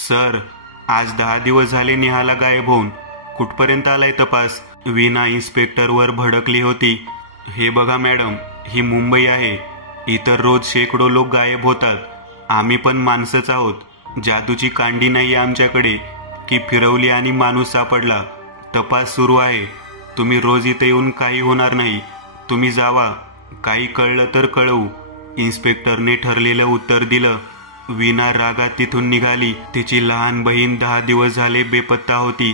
Sir, आज 10 दिवस झाले नेहाला गायब होऊन. कुठपर्यंत आलाय तपास? वीणा इन्स्पेक्टरवर भडकली होती. हे बघा मॅडम, ही मुंबई आहे. इतर रोज शेकडो लोक गायब होतात. आम्ही पण माणसंच आहोत. जादूची कांडी नाही आमच्याकडे की फिरवली आणि माणूस सापडला. तपास सुरू आहे. तुम्ही रोज इथे येऊन काही होणार नाही. तुम्ही जावा. काही कळलं तर कळवू. इन्स्पेक्टरने ठरलेलं उत्तर दिलं. वीणा रागात तिथून निघाली. तिची लहान बहीण 10 दिवस झाले बेपत्ता होती.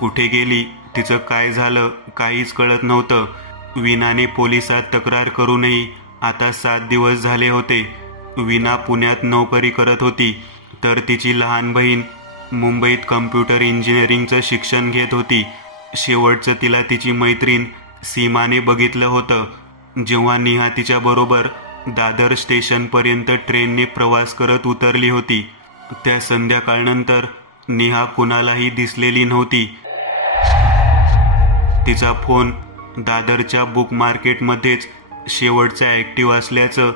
कुठे गेली, तिचं काय झालं, काहीच कळत नव्हतं. वीणाने पोलिसात तक्रार करूनही आता 7 दिवस झाले होते. वीणा पुण्यात नोकरी करत होती, तर तिची लहान बहीण मुंबईत कम्प्युटर इंजिनिअरिंगचं शिक्षण घेत होती. शेवटचं तिला तिची मैत्रीण सीमाने बघितलं होतं, जेव्हा नेहा तिच्याबरोबर दादर स्टेशनपर्यंत ट्रेनने प्रवास करत उतरली होती. त्या संध्याकाळनंतर नेहा कुणालाही दिसलेली नव्हती. तिचा फोन दादरच्या बुक मार्केटमध्येच शेवटचा ॲक्टिव्ह असल्याचं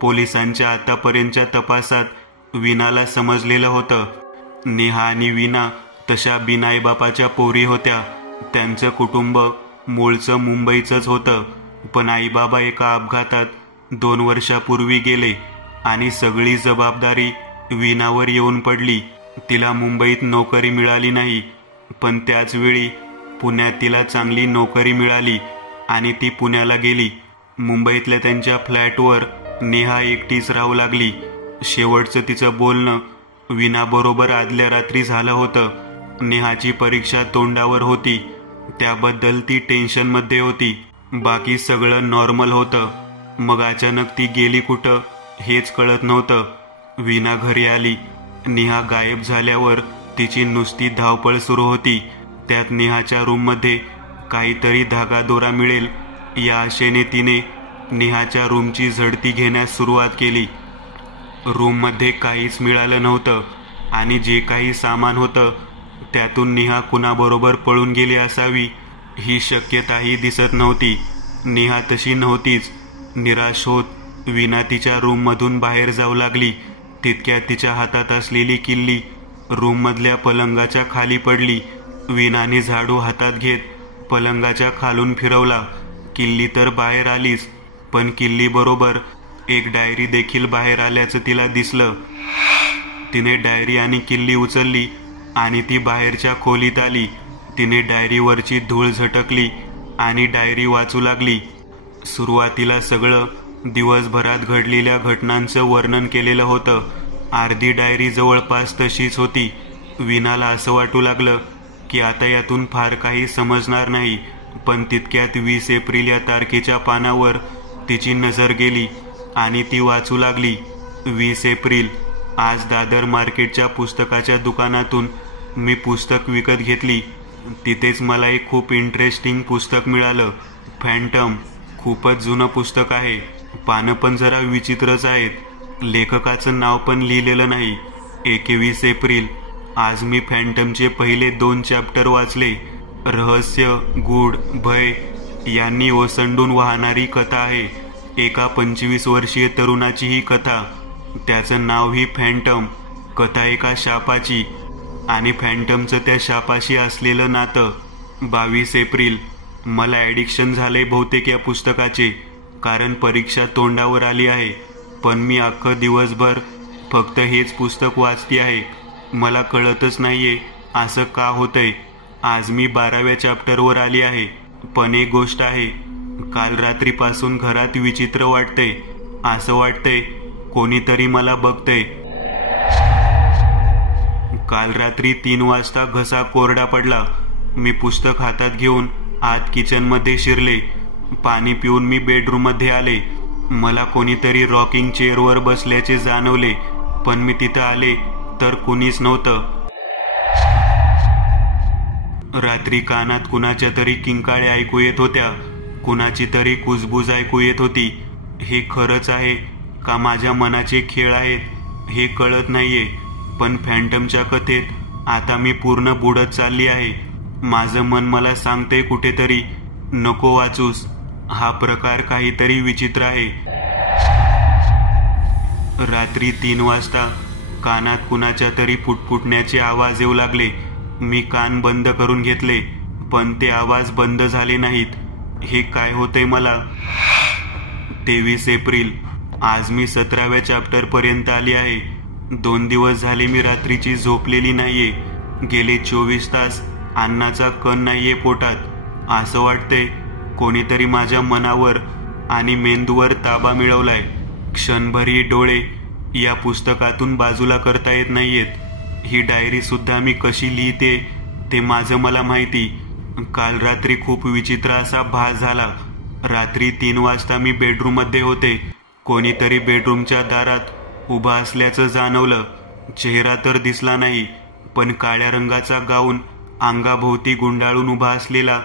पोलिसांच्या आतापर्यंतच्या तपासात वीणाला समजलेलं होतं. नेहा आणि वीणा तशा बिनाईबापाच्या पोरी होत्या. त्यांचं कुटुंब मूळचं मुंबईचंच होतं, पण आईबाबा एका अपघातात 2 वर्षापूर्वी गेले आणि सगळी जबाबदारी वीणावर येऊन पडली. तिला मुंबईत नोकरी मिळाली नाही, पण त्याच वेळी पुण्यात तिला चांगली नोकरी मिळाली आणि ती पुण्याला गेली. मुंबईतल्या त्यांच्या फ्लॅटवर नेहा एकटीच राहू लागली. शेवटचं तिचं बोलणं वीणाबरोबर आदल्या रात्री झालं होतं. नेहाची परीक्षा तोंडावर होती, त्याबद्दल ती टेन्शनमध्ये होती. बाकी सगळं नॉर्मल होतं. मग अचानक ती गेली कुठं हेच कळत नव्हतं. वीणा घरी आली. नेहा गायब झाल्यावर तिची नुसती धावपळ सुरू होती. त्यात नेहाच्या रूममध्ये काहीतरी धागादोरा मिळेल या आशेने तिने नेहाच्या रूमची झडती घेण्यास सुरुवात केली. रूममध्ये काहीच मिळालं नव्हतं आणि जे काही सामान होतं त्यातून नेहा कुणाबरोबर पळून गेली असावी ही शक्यताही दिसत नव्हती. नेहा तशी नव्हतीच. निराश होत वीणा तिच्या रूममधून बाहेर जाऊ लागली. तितक्यात तिच्या हातात असलेली किल्ली रूममधल्या पलंगाच्या खाली पडली. वीणाने झाडू हातात घेत पलंगाच्या खालून फिरवला. किल्ली तर बाहेर आलीच, पण किल्लीबरोबर एक डायरी देखील बाहेर आल्याचं तिला दिसलं. तिने डायरी आणि किल्ली उचलली आणि ती बाहेरच्या खोलीत आली. तिने डायरीवरची धूळ झटकली आणि डायरी वाचू लागली. सुरुवातीला सगळं दिवसभरात घडलेल्या घटनांचं वर्णन केलेलं होतं. अर्धी डायरी जवळपास तशीच होती. वीणाला असं वाटू लागलं की आता यातून फार काही समजणार नाही, पण तितक्यात 20 एप्रिल या तारखेच्या पानावर तिची नजर गेली आणि ती वाचू लागली. 20 एप्रिल. आज दादर मार्केटच्या पुस्तकाच्या दुकानातून मी पुस्तक विकत घेतली. तिथेच मला एक खूप इंटरेस्टिंग पुस्तक मिळालं. फॅन्टम. खूपच जुनं पुस्तक आहे. पानं पण जरा विचित्रच आहेत. लेखकाचं नाव पण लिहिलेलं नाही. 21 एप्रिल. आज मी फॅन्टमचे पहिले 2 चॅप्टर वाचले. रहस्य, गूढ, भय यांनी ओसंडून वाहणारी कथा आहे. एका 25 वर्षीय तरुणाची ही कथा. त्याचं नावही फॅन्टम. कथा एका शापाची आणि फॅन्टमचं त्या शापाशी असलेलं नातं. 22 एप्रिल. मला ॲडिक्शन झालंय बहुतेक या पुस्तकाचे, कारण परीक्षा तोंडावर आली आहे. पण मी अख्खं दिवसभर फक्त हेच पुस्तक वाचते आहे. मला कळतच नाहीये असं का होतंय. आज मी 12व्या चॅप्टरवर आली आहे. पण एक गोष्ट आहे, काल रात्रीपासून घरात विचित्र वाटतंय. असं वाटतंय कोणीतरी मला बघतंय. काल रात्री 3 वाजता घसा कोरडा पडला. मी पुस्तक हातात घेऊन आत किचनमध्ये शिरले. पाणी पिऊन मी बेडरूममध्ये आले. मला कोणीतरी रॉकिंग चेअरवर बसल्याचे जाणवले, पण मी तिथं आले तर कुणीच नव्हतं. रात्री कानात कुणाच्या तरी किंकाळ्या ऐकू येत होत्या. कुणाची तरी कुजबूज ऐकू येत होती. हे खरंच आहे का माझ्या मनाचे खेळ आहेत हे कळत नाहीये. पण फॅन्टमच्या कथेत आता मी पूर्ण बुडत चालली आहे. माझं मन मला सांगतंय कुठेतरी, नको वाचूस. हा प्रकार काहीतरी विचित्र आहे. रात्री 3 वाजता कानात कुणाच्या तरी पुटपुटण्याचे आवाज येऊ लागले. मी कान बंद करून घेतले, पण ते आवाज बंद झाले नाहीत. हे काय होतंय मला? 23 एप्रिल. आज मी 17व्या चॅप्टर पर्यंत आली आहे. 2 दिवस झाले मी रात्रीची झोपलेली नाहीये. गेले 24 तास अन्नाचा कण नाहीये पोटात. असं वाटतंय कोणीतरी माझ्या मनावर आणि मेंदूवर ताबा मिळवलाय. क्षणभरही डोळे या पुस्तकातून बाजूला करता येत नाहीयेत. ही डायरी सुद्धा मी कशी लिहिते ते माझं मला माहिती. काल रात्री खूप विचित्र असा भास झाला. रात्री 3 वाजता मी बेडरूममध्ये होते. कोणीतरी बेडरूमच्या दारात उभा असल्याचं जाणवलं. चेहरा तर दिसला नाही, पण काळ्या रंगाचा गाऊन अंगाभोवती गुंडाळून उभा असलेला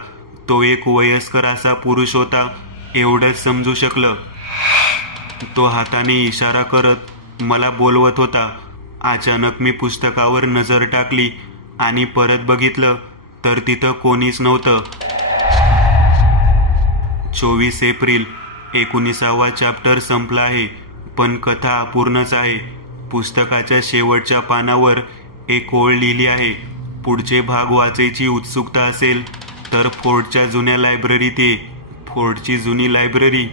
तो एक वयस्कर असा पुरुष होता, एवढंच समजू शकलं. तो हाताने इशारा करत मला बोलवत होता. अचानक मी पुस्तकावर नजर टाकली आणि परत बघितलं तर तिथं कोणीच नव्हतं. 24 एप्रिल. 19वा चॅप्टर संपला आहे, पण कथा अपूर्णच आहे. पुस्तकाच्या शेवटच्या पानावर एक ओळ लिहिली आहे. पुढचे भाग वाचायची उत्सुकता असेल तर फोर्टच्या जुन्या लायब्ररीत ये. फोर्टची जुनी लायब्ररी.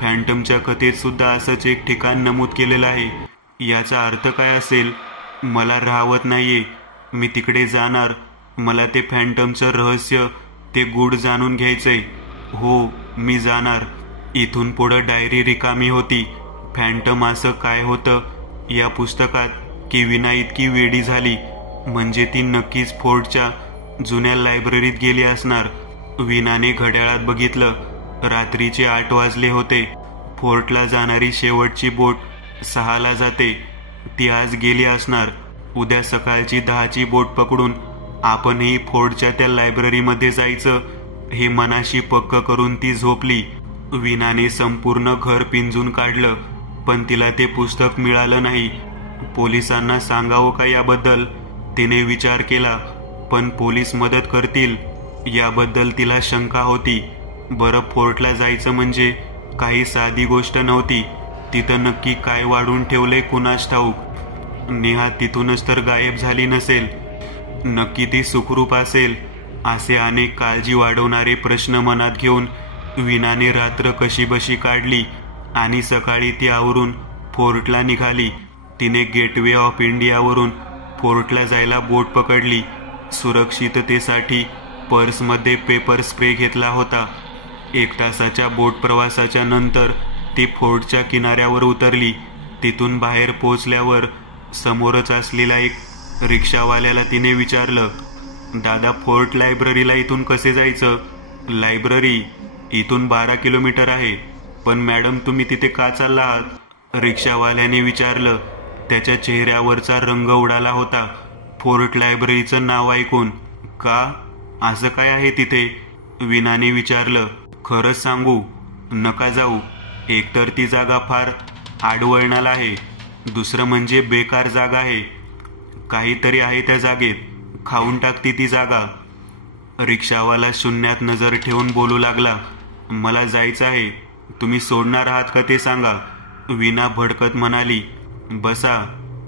फॅन्टमच्या कथेत सुद्धा असंच एक ठिकाण नमूद केलेलं आहे. याचा अर्थ काय असेल? मला राहवत नाहीये. मी तिकडे जाणार. मला ते फॅन्टमचं रहस्य, ते गूढ जाणून घ्यायचंय. हो, मी जाणार. इथून पुढं डायरी रिकामी होती. फॅन्टम असं काय होतं या पुस्तकात की विना इतकी वेडी झाली? म्हणजे ती नक्कीच फोर्टच्या जुन्या लायब्ररीत गेली असणार. विनाने घड्याळात बघितलं. रात्रीचे 8 वाजले होते. फोर्टला जाणारी शेवटची बोट 6ला जाते. ती आज गेली असणार. उद्या सकाळची 10ची बोट पकडून आपणही फोर्टच्या त्या लायब्ररीमध्ये जायचं हे मनाशी पक्क करून ती झोपली. विनाने संपूर्ण घर पिंजून काढलं, पण तिला ते पुस्तक मिळालं नाही. पोलिसांना सांगावं का याबद्दल तिने विचार केला, पण पोलीस मदत करतील याबद्दल तिला शंका होती. बरं, फोर्टला जायचं म्हणजे काही साधी गोष्ट नव्हती. तिथं नक्की काय वाढून ठेवले कुणास ठाऊक. नेहा तिथूनच तर गायब झाली नसेल. नक्की ती सुखरूप असेल. असे अनेक काळजी वाढवणारे प्रश्न मनात घेऊन विनाने रात्र कशीबशी काढली आणि सकाळी ती आवरून फोर्टला निघाली. तिने गेटवे ऑफ इंडियावरून फोर्टला जायला बोट पकडली. सुरक्षिततेसाठी पर्समध्ये पेपर स्प्रे घेतला होता. 1 तासाच्या बोट प्रवासाच्या नंतर ती फोर्टच्या किनाऱ्यावर उतरली. तिथून बाहेर पोचल्यावर समोरच असलेल्या एक रिक्षावाल्याला तिने विचारलं, दादा, फोर्ट लायब्ररीला इथून कसे जायचं? लायब्ररी इथून 12 किलोमीटर आहे. पण मॅडम, तुम्ही तिथे का चालला आहात? रिक्षावाल्याने विचारलं. त्याच्या चेहऱ्यावरचा रंग उडाला होता फोर्ट लायब्ररीचं नाव ऐकून. का? असं काय आहे तिथे? विनाने विचारलं. खरंच सांगू, नका जाऊ. एकतर ती जागा फार आडवळणाला आहे. दुसरं म्हणजे बेकार जागा आहे. काहीतरी आहे त्या जागेत. खाऊन टाकती ती जागा. रिक्षावाला शून्यात नजर ठेवून बोलू लागला. मला जायचं आहे. तुम्ही सोडणार आहात का ते सांगा. विना भडकत म्हणाली. बसा.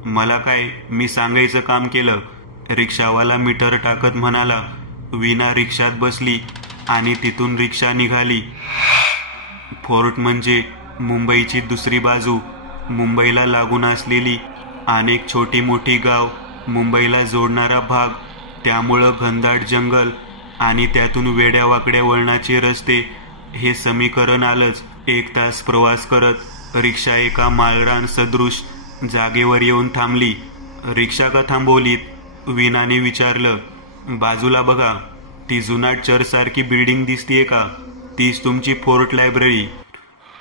मला काय, मी सांगायचं काम केलं. रिक्षावाला मीटर टाकत म्हणाला. विना रिक्षात बसली आणि तिथून रिक्षा निघाली. फोर्ट म्हणजे मुंबईची दुसरी बाजू. मुंबईला लागून असलेली अनेक छोटी मोठी गाव, मुंबईला जोडणारा भाग, त्यामुळं घनदाट जंगल आणि त्यातून वेड्यावाकड्या वळणाचे रस्ते, हे समीकरण आलंच. 1 तास प्रवास करत रिक्षा एका माळरान सदृश जागेवर येऊन थांबली. रिक्षा का थांबवलीत? विनाने विचारलं. बाजूला बघा, ती जुनाट चर्चसारखी बिल्डिंग दिसतीये का? तीच तुमची फोर्ट लायब्ररी.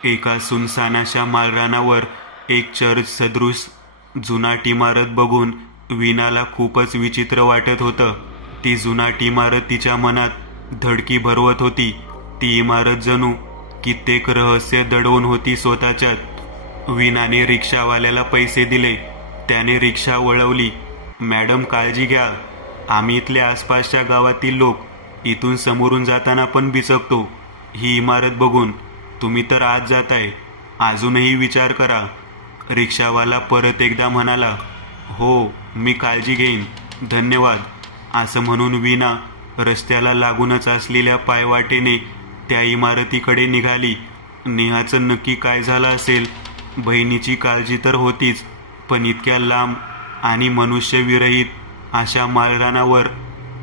एका सुनसान अशा माळरानावर एक चर्च सदृश जुनाट इमारत बघून विनाला खूपच विचित्र वाटत होतं. ती जुनाट इमारत तिच्या मनात धडकी भरवत होती. ती इमारत जणू कित्येक रहस्य दडवून होती स्वतःच्यात. विनाने रिक्षावाल्याला पैसे दिले. त्याने रिक्षा वळवली. मॅडम, काळजी घ्या. आम्ही इथल्या आसपासच्या गावातील लोक. इथून समोरून जाताना पण बिचकतो. ही इमारत बघून. तुम्ही तर आत जाताय. अजूनही विचार करा. रिक्षावाला परत एकदा म्हणाला. हो, मी काळजी घेईन, धन्यवाद, असं म्हणून वीणा रस्त्याला लागूनच असलेल्या पायवाटेने त्या इमारतीकडे निघाली. नेहाचं नक्की काय झालं असेल? बहिणीची काळजी तर होतीच, पण इतक्या लांब आणि मनुष्यविरहित अशा माळरानावर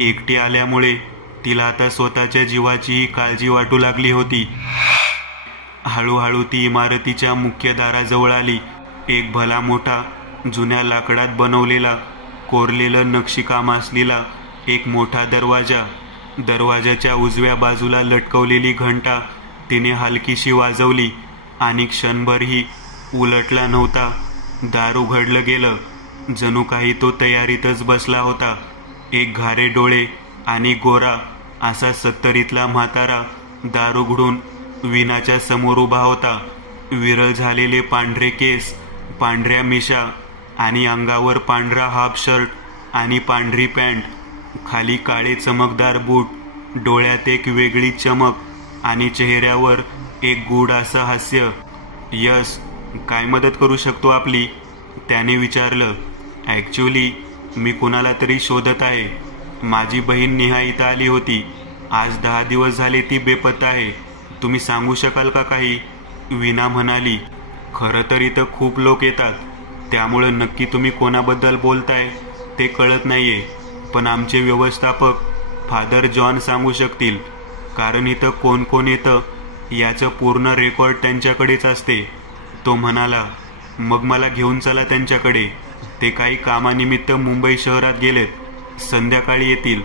एकटी आल्यामुळे तिला आता स्वतःच्या जीवाचीही काळजी वाटू लागली होती. हळूहळू ती इमारतीच्या मुख्य दाराजवळ आली. एक भला मोठा जुन्या लाकडात बनवलेला कोरलेलं नक्षीकाम असलेला एक मोठा दरवाजा. दरवाजाच्या उजव्या बाजूला लटकवलेली घंटा तिने हलकीशी वाजवली आणि क्षणभरही उलटला नव्हता. दार उघडलं गेलं. जणू काही तो तयारीतच बसला होता. एक घारे डोळे आणि गोरा असा 70तला म्हातारा दार उघडून वीणाच्या समोर उभा होता. विरळ झालेले पांढरे केस, पांढऱ्या मिशा आणि अंगावर पांढरा हाफ शर्ट आणि पांढरी पॅन्ट, खाली काळे चमकदार बूट, डोळ्यात एक वेगळी चमक आणि चेहऱ्यावर एक गूढ असं हास्य. यस, काय मदत करू शकतो आपली? त्याने विचारलं. ॲक्च्युली मी कुणाला तरी शोधत आहे. माझी बहीण नेहा इथं आली होती. आज 10 दिवस झाले ती बेपत्ता आहे. तुम्ही सांगू शकाल का काही? वीणा म्हणाली. खरं तर इथं खूप लोक येतात, त्यामुळं नक्की तुम्ही कोणाबद्दल बोलताय ते कळत नाहीये. पण आमचे व्यवस्थापक फादर जॉन सांगू शकतील, कारण इथं कोण कोण येतं याचं पूर्ण रेकॉर्ड त्यांच्याकडेच असते. तो म्हणाला. मग मला घेऊन चला त्यांच्याकडे. ते काही कामानिमित्त मुंबई शहरात गेलेत. संध्याकाळी येतील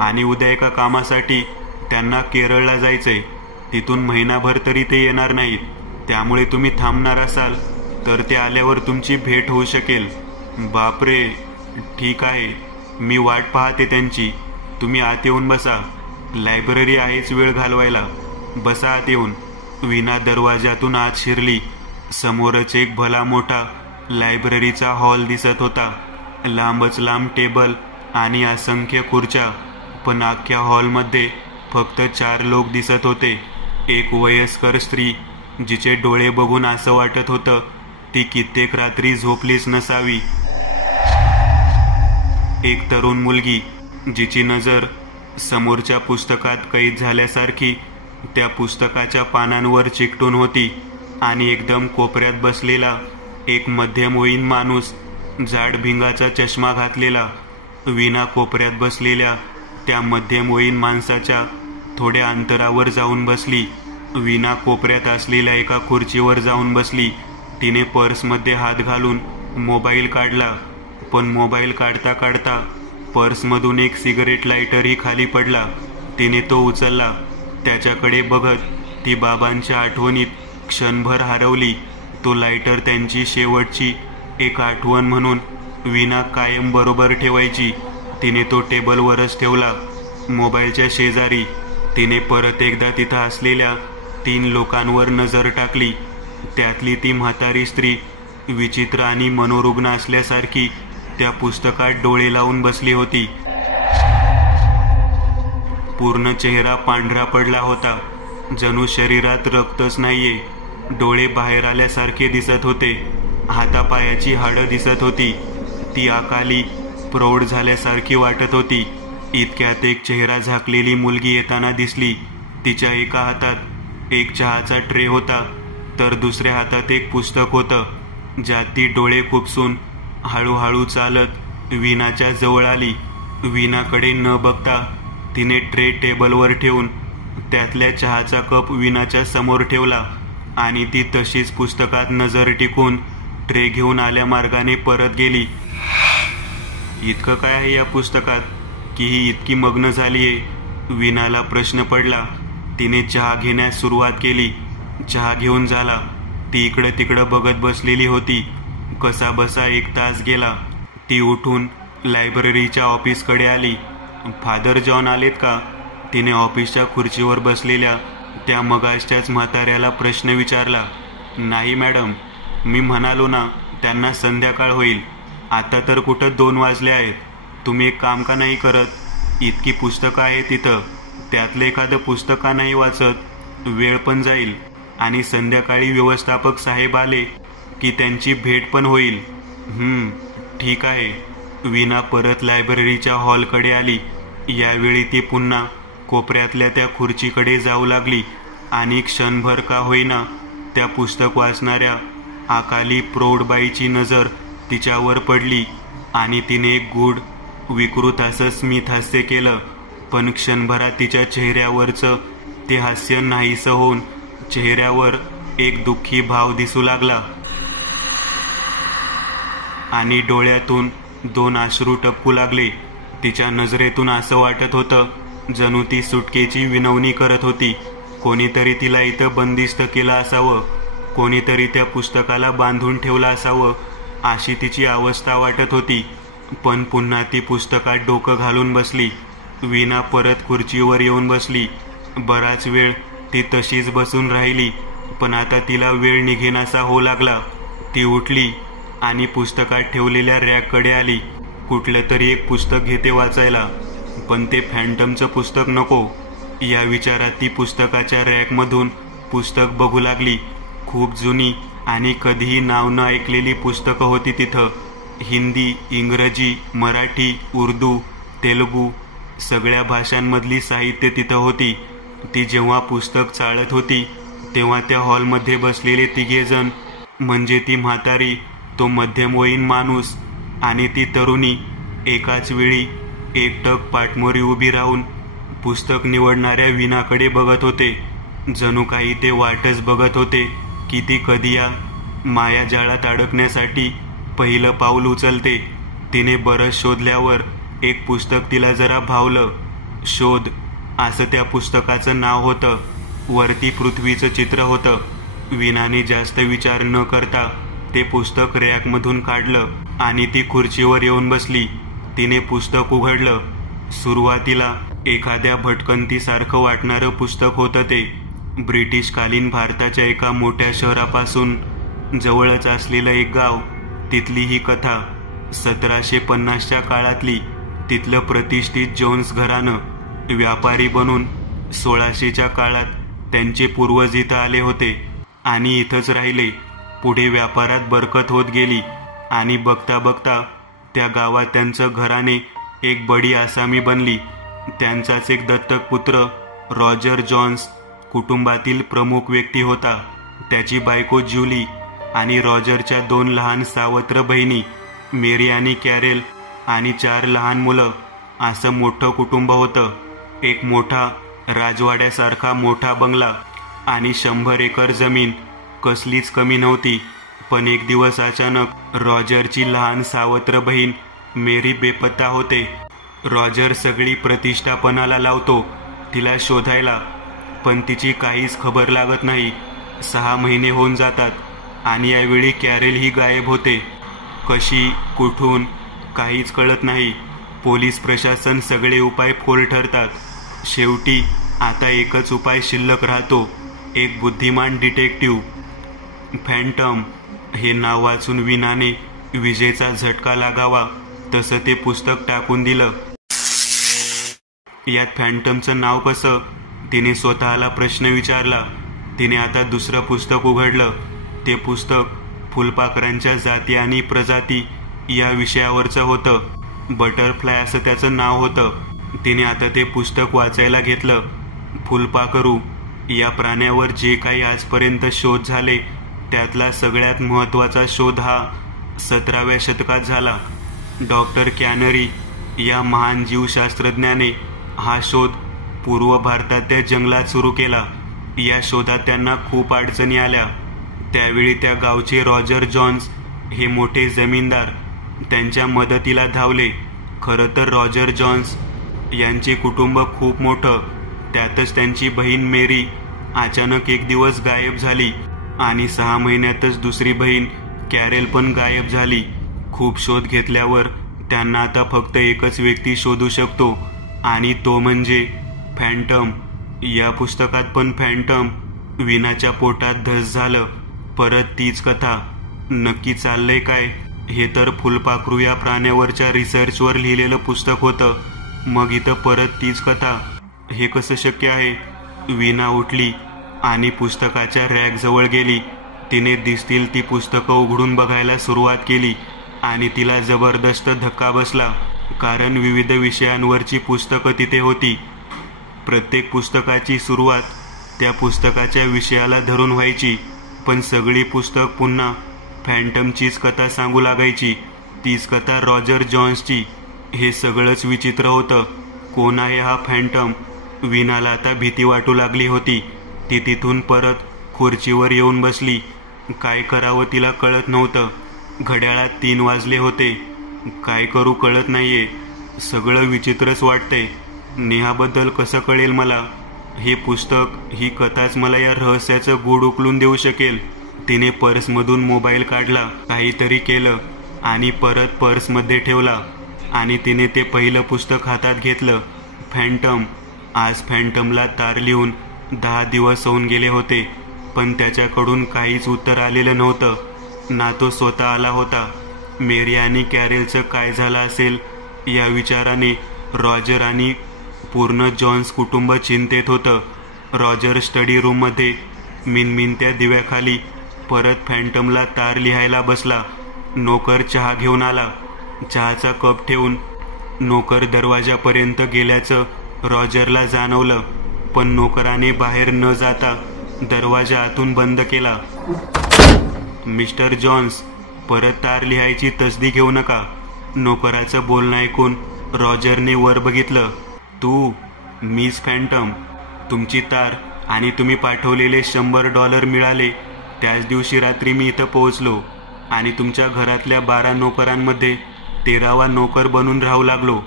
आणि उद्या एका कामासाठी त्यांना केरळला जायचंय. तिथून महिनाभर तरी ते येणार नाहीत. त्यामुळे तुम्ही थांबणार असाल तर ते आल्यावर तुमची भेट होऊ शकेल. बापरे, ठीक आहे, मी वाट पाहते त्यांची. तुम्ही आत येऊन बसा. लायब्ररी आहेच वेळ घालवायला. बसा आत येऊन. वीणा दरवाजातून आत शिरली. समोरच एक भला मोठा लायब्ररीचा हॉल दिसत होता. लांबच लांब टेबल आणि असंख्य खुर्च्या, पण अख्ख्या हॉलमध्ये फक्त 4 लोक दिसत होते. एक वयस्कर स्त्री, जिचे डोळे बघून असं वाटत होतं ती कित्येक रात्री झोपलीच नसावी. एक तरुण मुलगी, जिची नजर समोरच्या पुस्तकात कैद झाल्यासारखी त्या पुस्तकाच्या पानांवर चिकटून होती. आणि एकदम कोपऱ्यात बसलेला एक मध्यमवयीन माणूस, जाड भिंगाचा चष्मा घातलेला. वीणा कोपऱ्यात बसलेल्या त्या मध्यमवयीन माणसाच्या थोड्या अंतरावर जाऊन बसली. वीणा कोपऱ्यात असलेल्या एका खुर्चीवर जाऊन बसली. तिने पर्समध्ये हात घालून मोबाईल काढला, पण मोबाईल काढता काढता पर्समधून एक सिगरेट लायटरही खाली पडला. तिने तो उचलला. त्याच्याकडे बघत ती बाबांच्या आठवणीत क्षणभर हरवली. तो लायटर त्यांची शेवटची एक आठवण म्हणून वीणा कायम बरोबर ठेवायची. तिने तो टेबलवरच ठेवला. मोबाईलच्या शेजारी तिने परत एकदा तिथं असलेल्या 3 लोकांवर नजर टाकली. त्यातली ती म्हातारी स्त्री विचित्र आणि मनोरुग्ण असल्यासारखी त्या पुस्तकात डोळे लावून बसली होती. पूर्ण चेहरा पांढरा पडला होता. जणू शरीरात रक्तच नाहीये. डोळे बाहेर आल्यासारखे दिसत होते. हातापायाची हाडं दिसत होती. ती अकाली प्रौढ झाल्यासारखी वाटत होती. इतक्यात एक चेहरा झाकलेली मुलगी येताना दिसली. तिच्या एका हातात एक चहाचा ट्रे होता, तर दुसऱ्या हातात एक पुस्तक होतं. ज्यात ती डोळे खुपसून हळूहळू चालत वीणाच्या जवळ आली. वीणाकडे न बघता तिने ट्रे टेबलवर ठेवून त्यातल्या चहाचा कप वीणाच्या समोर ठेवला आणि ती तशीच पुस्तकात नजर टिकून ट्रे घेऊन आल्या मार्गाने परत गेली. इतकं काय आहे या पुस्तकात की ही इतकी मग्न झालीये? वीणाला प्रश्न पडला. तिने चहा घेण्यास सुरुवात केली. चहा घेऊन झाला. ती इकडं तिकडं बघत बसलेली होती. कसा बसा 1 तास गेला. ती उठून लायब्ररीच्या ऑफिसकडे आली. फादर जॉन आलेत का? तिने ऑफिसच्या खुर्चीवर बसलेल्या त्या मगाशच्याच म्हाताऱ्याला प्रश्न विचारला. नाही मॅडम, मी म्हणालो ना त्यांना संध्याकाळ होईल. आता तर कुठं 2 वाजले आहेत. तुम्ही एक काम का नाही करत? इतकी पुस्तकं आहेत तिथं, त्यातलं एखादं पुस्तक का नाही वाचत? वेळ पण जाईल आणि संध्याकाळी व्यवस्थापक साहेब आले की त्यांची भेट पण होईल. ठीक आहे. वीणा परत लायब्ररीच्या हॉलकडे आली. यावेळी ती पुन्हा कोपऱ्यातल्या त्या खुर्चीकडे जाऊ लागली आणि क्षणभर का होईना त्या पुस्तक वाचणाऱ्या अकाली प्रौढ बाईची नजर तिच्यावर पडली आणि तिने एक गूढ विकृत असं स्मित हास्य केलं. पण क्षणभरात तिच्या चेहऱ्यावरचं ते हास्य नाहीसं होऊन चेहऱ्यावर एक दुःखी भाव दिसू लागला आणि डोळ्यातून 2 अश्रू टपकू लागले. तिच्या नजरेतून असं वाटत होतं जणू ती सुटकेची विनवणी करत होती. कोणीतरी तिला इथं बंदिस्त केलं असावं, कोणीतरी त्या पुस्तकाला बांधून ठेवलं असावं अशी तिची अवस्था वाटत होती. पण पुन्हा ती पुस्तकात डोकं घालून बसली. वीणा परत खुर्चीवर येऊन बसली. बराच वेळ ती तशीच बसून राहिली. पण आता तिला वेळ निघेनासा होऊ लागला. ती उठली आणि पुस्तकात ठेवलेल्या रॅककडे आली. कुठलं तरी एक पुस्तक घेते वाचायला, पण ते फॅन्टमचं पुस्तक नको या विचारात ती पुस्तकाच्या रॅकमधून पुस्तक बघू लागली. खूप जुनी आणि कधीही नाव न ऐकलेली पुस्तकं होती तिथं. हिंदी, इंग्रजी, मराठी, उर्दू, तेलुगू सगळ्या भाषांमधली साहित्य तिथं होती. ती जेव्हा पुस्तक चाळत होती तेव्हा त्या हॉलमध्ये बसलेले 3 जण म्हणजे ती म्हातारी, तो मध्यमवयीन माणूस आणि ती तरुणी एकाच वेळी एकटक पाठमोरी उभी राहून पुस्तक निवडणाऱ्या वीणाकडे बघत होते. जणू काही ते वाटच बघत होते की ती कधी या मायाजाळात अडकण्यासाठी पहिलं पाऊल उचलते. तिने बरंच शोधल्यावर एक पुस्तक तिला जरा भावलं. शोध असं त्या पुस्तकाचं नाव होतं. वरती पृथ्वीचं चित्र होतं. वीणाने जास्त विचार न करता ते पुस्तक रॅकमधून काढलं आणि ती खुर्चीवर येऊन बसली. तिने पुस्तक उघडलं. सुरुवातीला एखाद्या भटकंतीसारखं वाटणारं पुस्तक होतं ते. ब्रिटिशकालीन भारताच्या एका मोठ्या शहरापासून जवळच असलेलं एक गाव, तिथली ही कथा. 1750च्या काळातली. तिथलं प्रतिष्ठित जोन्स घराणं व्यापारी बनून 1600च्या काळात त्यांचे पूर्वज इथं आले होते आणि इथंच राहिले. पुढे व्यापारात बरकत होत गेली आणि बघता बघता त्या गावात त्यांचं घराणे एक बडी आसामी बनली. त्यांचाच एक दत्तक पुत्र रॉजर जॉन्स कुटुंबातील प्रमुख व्यक्ती होता. त्याची बायको ज्युली आणि रॉजरच्या 2 लहान सावत्र बहिणी मेरी आणि कॅरेल आणि 4 लहान मुलं असं मोठं कुटुंब होतं. एक मोठा राजवाड्यासारखा मोठा बंगला आणि 100 एकर जमीन कसलीच कमी नव्हती. पण एक दिवस अचानक रॉजरची लहान सावत्र बहीण मेरी बेपत्ता होते. रॉजर सगळी प्रतिष्ठा पणाला लावतो तिला शोधायला, पण तिची काहीच खबर लागत नाही. 6 महिने होऊन जातात आणि यावेळी कॅरेल ही गायब होते. कशी, कुठून काहीच कळत नाही. पोलीस प्रशासन सगळे उपाय फोल ठरतात. शेवटी आता एकच उपाय शिल्लक राहतो, एक बुद्धिमान डिटेक्टिव्ह. फॅन्टम हे नाव वाचून वीणाने विजेचा झटका लागावा तसं ते पुस्तक टाकून दिलं. यात फॅन्टमचं नाव कसं, तिने स्वतःला प्रश्न विचारला. तिने आता दुसरं पुस्तक उघडलं. ते पुस्तक फुलपाखरांच्या जाती आणि प्रजाती या विषयावरचं होतं. बटरफ्लाय असं त्याचं नाव होतं. तिने आता ते पुस्तक वाचायला घेतलं. फुलपाखरू या प्राण्यावर जे काही आजपर्यंत शोध झाले त्यातला सगळ्यात महत्त्वाचा शोध हा 17व्या शतकात झाला. डॉक्टर कॅनरी या महान जीवशास्त्रज्ञाने हा शोध पूर्व भारताच्या जंगलात सुरू केला. या शोधात त्यांना खूप अडचणी आल्या. त्यावेळी त्या गावचे रॉजर जॉन्स हे मोठे जमीनदार त्यांच्या मदतीला धावले. खरं तर रॉजर जॉन्स यांचे कुटुंब खूप मोठं. त्यातच त्यांची बहीण मेरी अचानक एक दिवस गायब झाली आणि 6 महिन्यातच दुसरी बहीण कॅरेल पण गायब झाली. खूप शोध घेतल्यावर त्यांना आता फक्त एकच व्यक्ती शोधू शकतो आणि तो म्हणजे फॅन्टम. या पुस्तकात पण फॅन्टम. वीणाच्या पोटात धस झालं. परत तीच कथा. नक्की चाललंय काय? हे तर फुलपाखरू या प्राण्यावरच्या रिसर्चवर लिहिलेलं पुस्तक होतं. मग इथं परत तीच कथा. हे कसं शक्य आहे? वीणा उठली आणि पुस्तकाच्या रॅकजवळ गेली. तिने दिसतील ती पुस्तकं उघडून बघायला सुरुवात केली. आणि तिला जबरदस्त धक्का बसला, कारण विविध विषयांवरची पुस्तकं तिथे होती. प्रत्येक पुस्तकाची सुरुवात त्या पुस्तकाच्या विषयाला धरून व्हायची, पण सगळी पुस्तक पुन्हा फॅन्टमचीच कथा सांगू लागायची. तीच कथा रॉजर जॉन्सची. हे सगळंच विचित्र होतं. कोण आहे हा फॅन्टम? वीणाला आता भीती वाटू लागली होती. ती तिथून परत खुर्चीवर येऊन बसली. काय करावं तिला कळत नव्हतं. घड्याळात 3 वाजले होते. काय करू कळत नाहीये. सगळं विचित्रच वाटतंय. नेहाबद्दल कसं कळेल मला? हे पुस्तक, ही कथाच मला या रहस्याचं गूढ उकलून देऊ शकेल. तिने पर्समधून मोबाईल काढला, काहीतरी केलं आणि परत पर्समध्ये ठेवला आणि तिने ते पहिलं पुस्तक हातात घेतलं. फॅन्टम. आज फॅन्टमला तार लिहून 10 दिवस होऊन गेले होते, पण त्याच्याकडून काहीच उत्तर आलेलं नव्हतं. ना तो स्वतः आला होता. मेरी आणि कॅरेलचं काय झालं असेल या विचाराने रॉजर आणि पूर्ण जॉन्स कुटुंब चिंतेत होतं. रॉजर स्टडी रूममध्ये मिनमिनत्या दिव्याखाली परत फॅन्टमला तार लिहायला बसला. नोकर चहा घेऊन आला. चहाचा कप ठेवून नोकर दरवाजापर्यंत गेल्याचं रॉजरला जाणवलं, पण नोकराने बाहेर न जाता दरवाजा आतून बंद केला. मिस्टर जॉन्स, परत तार लिहायची तसदी घेऊ नका. नोकराचं बोलणं ऐकून रॉजरने वर बघितलं. तू, मिस फॅन्टम, तुमची तार आणि तुम्ही पाठवलेले $100 मिळाले. त्याच दिवशी रात्री मी इथं पोहोचलो आणि तुमच्या घरातल्या 12 नोकरांमध्ये 13वा नोकर बनून राहू लागलो.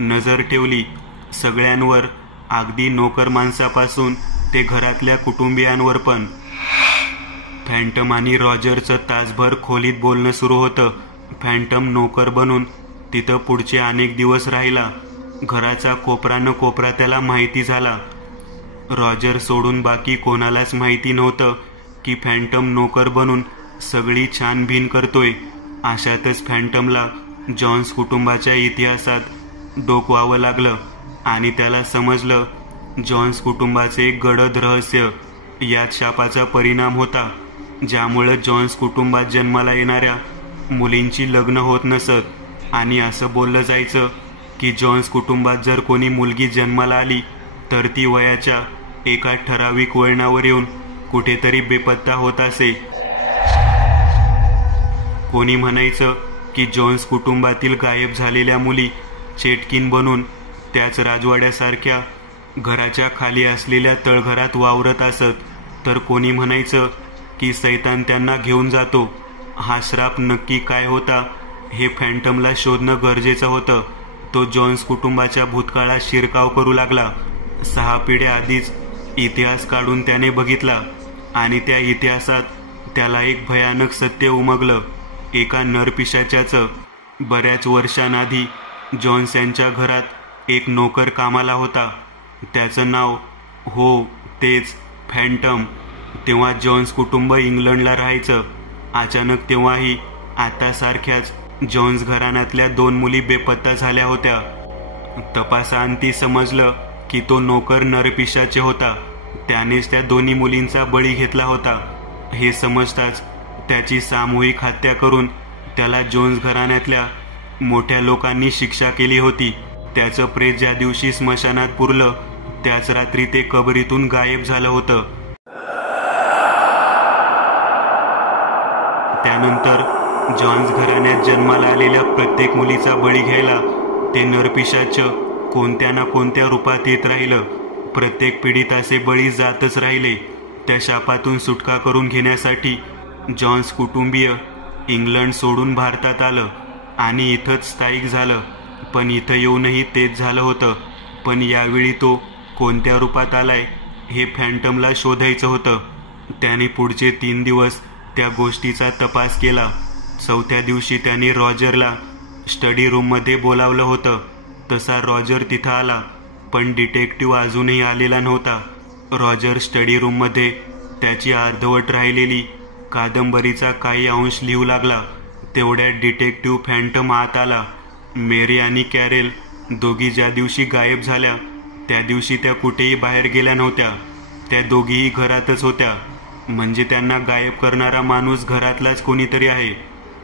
नजर ठेवली सगळ्यांवर, अगदी नोकर माणसापासून ते घरातल्या कुटुंबियांवर पण. फॅन्टम आणि रॉजरचं तासभर खोलीत बोलणं सुरू होतं. फॅन्टम नोकर बनून तिथं पुढचे अनेक दिवस राहिला. घराचा कोपरा न कोपरा त्याला माहिती झाला. रॉजर सोडून बाकी कोणालाच माहिती नव्हतं की फॅन्टम नोकर बनून सगळी छानबीन करतोय. अशातच फॅन्टमला जॉन्स कुटुंबाच्या इतिहासात डोकवावं लागलं आणि त्याला समजलं जॉन्स कुटुंबाचे एक गडद रहस्य यात शापाचा परिणाम होता, ज्यामुळे जॉन्स कुटुंबात जन्माला येणाऱ्या मुलींची लग्न होत नसत आणि असं बोललं जायचं की जॉन्स कुटुंबात जर कोणी मुलगी जन्माला आली तर ती वयाच्या एका ठराविक वळणावर येऊन कुठेतरी बेपत्ता होत असे. कोणी म्हणायचं की जॉन्स कुटुंबातील गायब झालेल्या मुली चेटकीन बनून त्याच राजवाड्यासारख्या घराच्या खाली असलेल्या तळघरात वावरत असत, तर कोणी म्हणायचं की सैतान त्यांना घेऊन जातो. हा श्राप नक्की काय होता हे फॅन्टमला शोधणं गरजेचं होतं. तो जॉन्स कुटुंबाच्या भूतकाळात शिरकाव करू लागला. 6 पिढ्या आधीच इतिहास काढून त्याने बघितला आणि त्या इतिहासात त्याला एक भयानक सत्य उमगलं. एका नरपिशाच्याचं बऱ्याच वर्षांआधी जॉन्स यांच्या घरात एक नोकर कामाला होता. त्याचं नाव, हो तेच, फॅन्टम. तेव्हा जॉन्स कुटुंब इंग्लंडला राहायचं. अचानक तेव्हाही आतासारख्याच जॉन्स घराण्यातल्या 2 मुली बेपत्ता झाल्या होत्या. तपासाअंती समजलं की तो नोकर नरपिशाचे होता. त्यानेच त्या 2 मुलींचा बळी घेतला होता. हे समजताच त्याची सामूहिक हत्या करून त्याला जॉन्स घराण्यातल्या मोठ्या लोकांनी शिक्षा केली होती. त्याचं प्रेत ज्या दिवशी स्मशानात पुरलं त्याच रात्री ते कबरीतून गायब झालं होतं. त्यानंतर जॉन्स घराण्यात जन्माला आलेल्या प्रत्येक मुलीचा बळी घ्यायला ते नरपिशाच कोणत्या ना कोणत्या रूपात येत राहिलं. प्रत्येक पिढीत असे बळी जातच राहिले. त्या शापातून सुटका करून घेण्यासाठी जॉन्स कुटुंबीय इंग्लंड सोडून भारतात आलं आणि इथंच स्थायिक झालं. पण इथं येऊनही तेच झालं होतं. पण यावेळी तो कोणत्या रूपात आलाय हे फॅन्टमला शोधायचं होतं. त्याने पुढचे 3 दिवस त्या गोष्टीचा तपास केला. 4थ्या दिवशी त्याने रॉजरला स्टडी रूममध्ये बोलावलं होतं. तसा रॉजर तिथं आला, पण डिटेक्टिव्ह अजूनही आलेला नव्हता. रॉजर स्टडी रूममध्ये त्याची अर्धवट राहिलेली कादंबरीचा काही अंश लिहू लागला. तेवढ्यात डिटेक्टिव्ह फॅन्टम आत आला. मेरी आणि कॅरेल दोघी ज्या दिवशी गायब झाल्या त्या दिवशी त्या कुठेही बाहेर गेल्या नव्हत्या. त्या दोघीही घरातच होत्या. म्हणजे त्यांना गायब करणारा माणूस घरातलाच कोणीतरी आहे.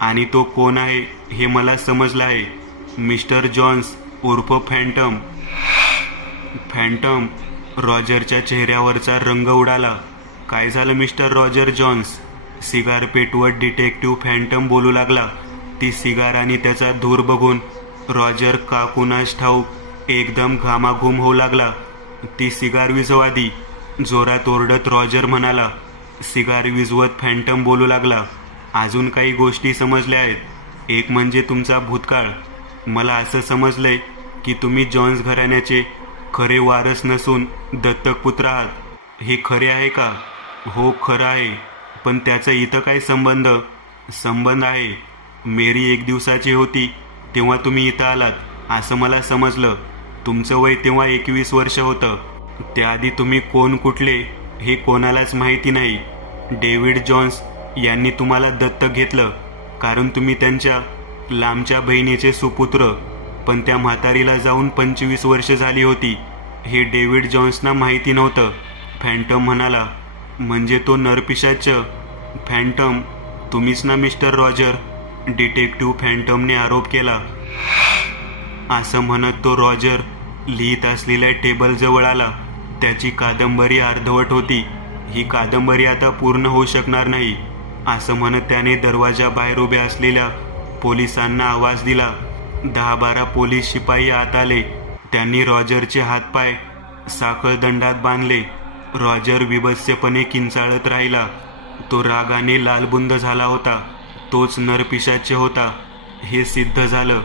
आणि तो कोण आहे हे मला समजलं आहे. मिस्टर जॉन्स उर्फ फॅन्टम. फॅन्टम. रॉजरच्या चेहऱ्यावरचा रंग उडाला. काय झालं मिस्टर रॉजर जॉन्स? सिगार पेटवत डिटेक्टिव्ह फॅन्टम बोलू लागला. ती सिगार आणि त्याचा धूर बघून रॉजर का कुणास ठाऊक एकदम घामाघूम होऊ लागला. ती सिगार विझव आधी, जोरात ओरडत रॉजर म्हणाला. सिगार विझवत फॅन्टम बोलू लागला. अजून काही गोष्टी समजल्या आहेत. एक म्हणजे तुमचा भूतकाळ. मला असं समजलंय की तुम्ही जॉन्स घराण्याचे खरे वारस नसून दत्तक पुत्र आहात. हे खरे आहे का? हो खरं आहे. पण त्याचा इथं काय संबंध? संबंध आहे. मेरी 1 दिवसाची होती तेव्हा तुम्ही इथं आलात असं मला समजलं. तुमचं वय तेव्हा 21 वर्ष होतं. त्याआधी तुम्ही कोण कुठले हे कोणालाच माहिती नाही. डेव्हिड जॉन्स यांनी तुम्हाला दत्तक घेतलं कारण तुम्ही त्यांच्या लांबच्या बहिणीचे सुपुत्र. पण त्या म्हातारीला जाऊन 25 वर्ष झाली होती. हे डेव्हिड जॉन्सना माहिती नव्हतं. फॅन्टम म्हणाला. म्हणजे तो नरपिशाच? फॅन्टम तुम्हीच ना मिस्टर रॉजर? डिटेक्टिव्ह फॅन्टमने आरोप केला. असं म्हणत तो रॉजर लिहित असलेल्या टेबलजवळ आला. त्याची कादंबरी अर्धवट होती. ही कादंबरी आता पूर्ण होऊ शकणार नाही असं म्हणत त्याने दरवाजा बाहेर उभ्या असलेल्या पोलिसांना आवाज दिला. 10-12 पोलीस शिपाई आत आले. त्यांनी रॉजरचे हातपाय साखळदंडात बांधले. रॉजर विभत्सपणे किंचाळत राहिला. तो रागाने लालबुंद झाला होता. तोच नरपिशाच होता हे सिद्ध झालं.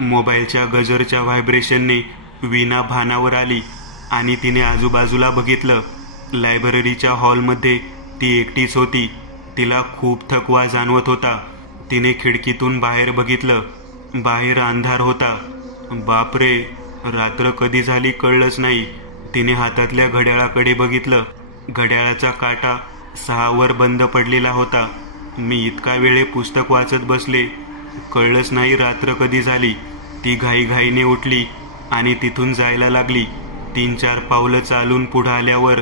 मोबाईलच्या गजरच्या व्हायब्रेशनने वीणा भानावर आली आणि तिने आजूबाजूला बघितलं. लायब्ररीच्या हॉलमध्ये ती एकटीच होती. तिला खूप थकवा जाणवत होता. तिने खिडकीतून बाहेर बघितलं. बाहेर अंधार होता. बापरे, रात्र कधी झाली कळलंच नाही. तिने हातातल्या घड्याळाकडे बघितलं. घड्याळाचा काटा 6वर बंद पडलेला होता. मी इतका वेळ पुस्तक वाचत बसले, कळलंच नाही रात्र कधी झाली. ती घाईघाईने उठली आणि तिथून जायला लागली. 3-4 पावलं चालून पुढे आल्यावर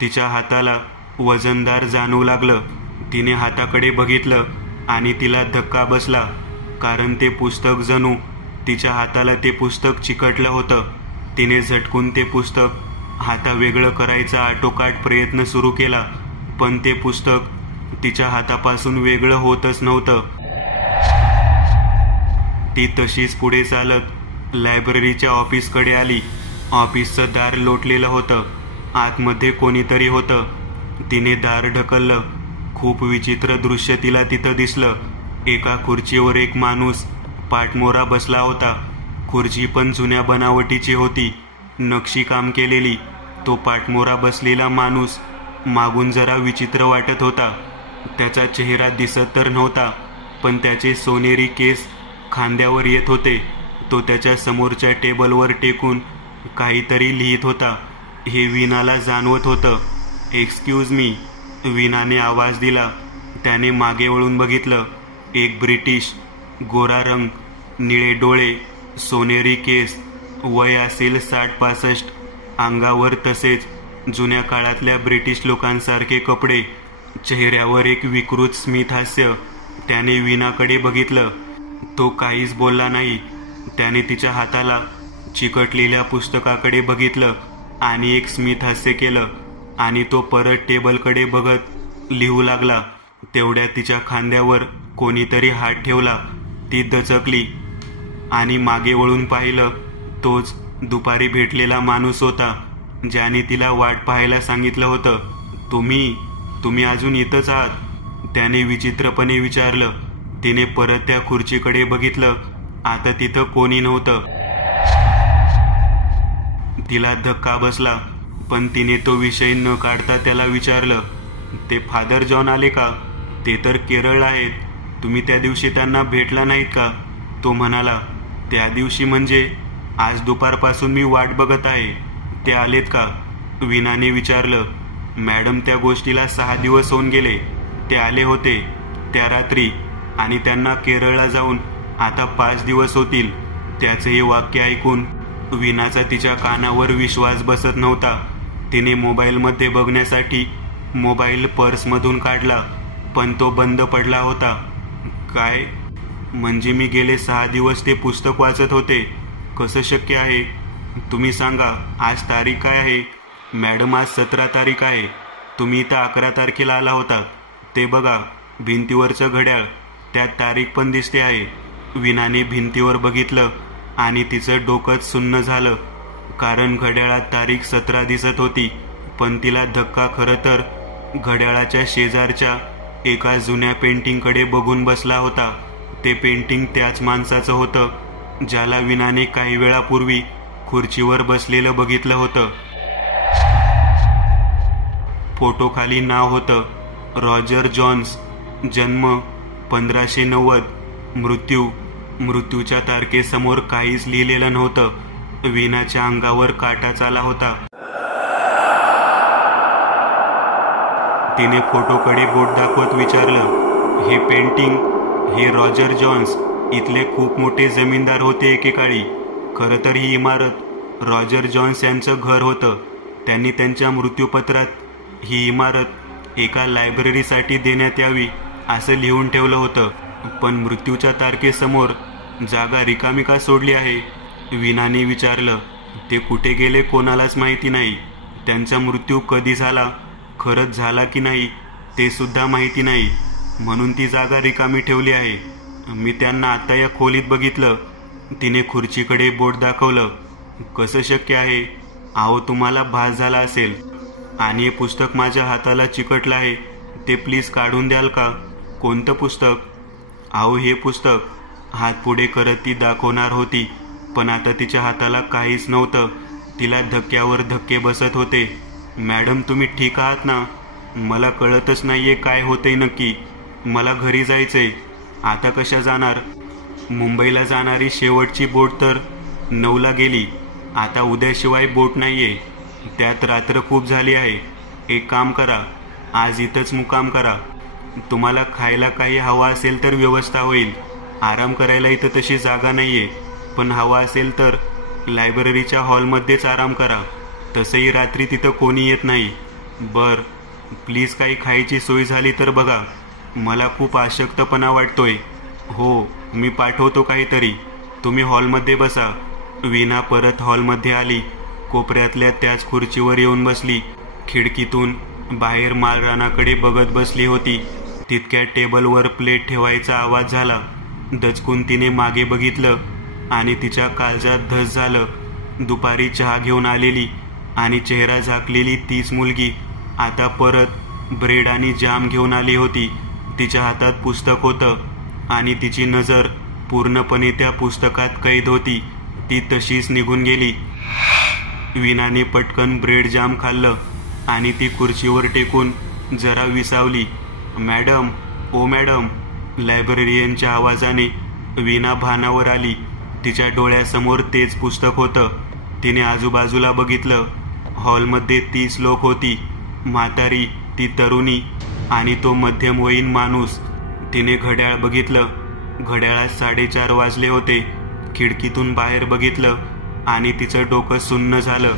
तिच्या हाताला वजनदार जाणवू लागलं. तिने हाताकडे बघितलं आणि तिला धक्का बसला कारण ते पुस्तक जणू तिच्या हाताला ते पुस्तक चिकटलं होतं. तिने झटकून ते पुस्तक हातावेगळं करायचा आटोकाट प्रयत्न सुरू केला पण ते पुस्तक तिच्या हातापासून वेगळं होतच नव्हतं. ती तशीच पुढे चालत लायब्ररीच्या ऑफिसकडे आली. ऑफिसचं दार लोटलेलं होतं. आतमध्ये कोणीतरी होतं. तिने दार ढकललं. खूप विचित्र दृश्य तिला तिथं दिसलं. एका खुर्चीवर एक माणूस पाठमोरा बसला होता. खुर्ची पण जुन्या बनावटीची होती, नक्षीकाम केलेली. तो पाठमोरा बसलेला माणूस मागून जरा विचित्र वाटत होता. त्याचा चेहरा दिसत तर नव्हता पण त्याचे सोनेरी केस खांद्यावर येत होते. तो त्याच्या समोरच्या टेबलवर टेकून काहीतरी लिहित होता. हे वीणाला जाणवत होतं. एक्सक्यूज मी, वीणाने आवाज दिला. त्याने मागे वळून बघितलं. एक ब्रिटिश, गोरा रंग, निळे डोळे, सोनेरी केस, वय असेल 60-65. अंगावर तसेच जुन्या काळातल्या ब्रिटिश लोकांसारखे कपडे. चेहऱ्यावर एक विकृत स्मित हास्य. त्याने वीणाकडे बघितलं. तो काहीच बोलला नाही. त्याने तिच्या हाताला चिकटलेल्या पुस्तकाकडे बघितलं आणि एक स्मित हास्य केलं आणि तो परत टेबलकडे बघत लिहू लागला. तेवढ्यात तिच्या खांद्यावर कोणीतरी हात ठेवला. ती दचकली आणि मागे वळून पाहिलं. तोच दुपारी भेटलेला माणूस होता ज्याने तिला वाट पाहायला सांगितलं होतं. तुम्ही अजून इथंच आहात? त्याने विचित्रपणे विचारलं. तिने परत त्या खुर्चीकडे बघितलं. आता तिथं कोणी नव्हतं. तिला धक्का बसला पण तिने तो विषय न काढता त्याला विचारलं, ते फादर जॉन आले का? ते तर केरळ आहेत. तुम्ही त्या दिवशी त्यांना भेटला नाहीत का? तो म्हणाला. त्या दिवशी म्हणजे आज दुपारपासून मी वाट बघत आहे. ते आलेत का? वीणाने विचारलं. मॅडम, त्या गोष्टीला 6 दिवस होऊन गेले. ते आले होते त्या रात्री आणि त्यांना केरळला जाऊन आता 5 दिवस होतील. त्याचे हे वाक्य ऐकून वीणाचा तिच्या कानावर विश्वास बसत नव्हता. तिने मोबाईलमध्ये बघण्यासाठी मोबाईल पर्समधून काढला पण तो बंद पडला होता. काय? म्हणजे मी गेले 6 दिवस ते पुस्तक वाचत होते? कसं शक्य आहे? तुम्ही सांगा, आज तारीख काय आहे? मॅडम, आज 17 तारीख आहे. तुम्ही इथं 11 तारखेला आला होता. ते बघा, भिंतीवरचं घड्याळ, त्यात तारीख पण दिसते आहे. विनाने भिंतीवर बघितलं आणि तिचं डोकंच सुन्न झालं, कारण घड्याळात तारीख 17 दिसत होती. पण तिला धक्का खरं तर घड्याळाच्या शेजारच्या एका जुन्या पेंटिंगकडे बघून बसला होता. ते पेंटिंग त्याच माणसाचं होतं ज्याला विनाने काही वेळापूर्वी खुर्चीवर बसलेलं बघितलं होतं. फोटोखाली नाव होतं रॉजर जॉन्स, जन्म 1590, मृत्यूच्या तारखेसमोर काहीच लिहिलेलं नव्हतं. विनाच्या अंगावर काटाच आला होता. तिने फोटोकडे बोट दाखवत विचारलं, हे पेंटिंग, हे रॉजर जॉन्स इथले खूप मोठे जमीनदार होते एकेकाळी. खरं तर ही इमारत रॉजर जॉन्स यांचं घर होतं. त्यांनी त्यांच्या मृत्यूपत्रात ही इमारत एका लायब्ररीसाठी देण्यात यावी असं लिहून ठेवलं होतं. पण मृत्यूच्या तारखेसमोर जागा रिकामी का सोडली आहे? विनाने विचारलं. ते कुठे गेले कोणालाच माहिती नाही. त्यांचा मृत्यू कधी झाला, खरंच झाला की नाही ते सुद्धा माहिती नाही, म्हणून ती जागा रिकामी ठेवली आहे. मी त्यांना आता या खोलीत बघितलं. तिने खुर्चीकडे बोट दाखवलं. कसं शक्य आहे? अहो, तुम्हाला भास झाला असेल. आणि हे पुस्तक माझ्या हाताला चिकटलं आहे, ते प्लीज काढून द्याल का? कोणतं पुस्तक? अहो, हे पुस्तक. हात पुढे करत ती दाखवणार होती, पण आता तिच्या हाताला काहीच नव्हतं. तिला धक्क्यावर धक्के बसत होते. मॅडम, तुम्ही ठीक आहात ना? मला कळतच नाहीये काय होतंय नक्की. मला घरी जायचंय. आता कशा जाणार? मुंबईला जाणारी शेवटची बोट तर 9ला गेली. आता उद्याशिवाय बोट नाहीये. त्यात रात्र खूप झाली आहे. एक काम करा, आज इथंच मुक्काम करा. तुम्हाला खायला काही हवा असेल तर व्यवस्था होईल. आराम करायला इथं तशी जागा नाहीये, पण हवा असेल तर लायब्ररीच्या हॉलमध्येच आराम करा. तसंही रात्री तिथं कोणी येत नाही. बर, प्लीज काही खायची सोय झाली तर बघा. मला खूप अशक्तपणा वाटतोय. हो, मी पाठवतो काहीतरी. तुम्ही हॉलमध्ये बसा. विना परत हॉलमध्ये आली. कोपऱ्यातल्या त्याच खुर्चीवर येऊन बसली. खिडकीतून बाहेर माळरानाकडे बघत बसली होती. तितक्या टेबलवर प्लेट ठेवायचा आवाज झाला. दचकून तिने मागे बघितलं आणि तिच्या काळजात धस झालं. दुपारी चहा घेऊन आलेली आणि चेहरा झाकलेली तीच मुलगी आता परत ब्रेड आणि जाम घेऊन आली होती. तिच्या हातात पुस्तक होतं आणि तिची नजर पूर्णपणे त्या पुस्तकात कैद होती. ती तशीच निघून गेली. विनाने पटकन ब्रेड जाम खाल्लं आणि ती खुर्चीवर टेकून जरा विसावली. मॅडम, ओ मॅडम. लायब्ररियनच्या आवाजाने विना भानावर आली. तिच्या डोळ्यासमोर तेच पुस्तक होतं. तिने आजूबाजूला बघितलं. हॉलमध्ये 30 लोक होती. म्हातारी, ती तरुणी आणि तो मध्यमवयीन माणूस. तिने घड्याळ बघितलं. घड्याळात 4:30 वाजले होते. खिडकीतून बाहेर बघितलं आणि तिचं डोकं सुन्न झालं.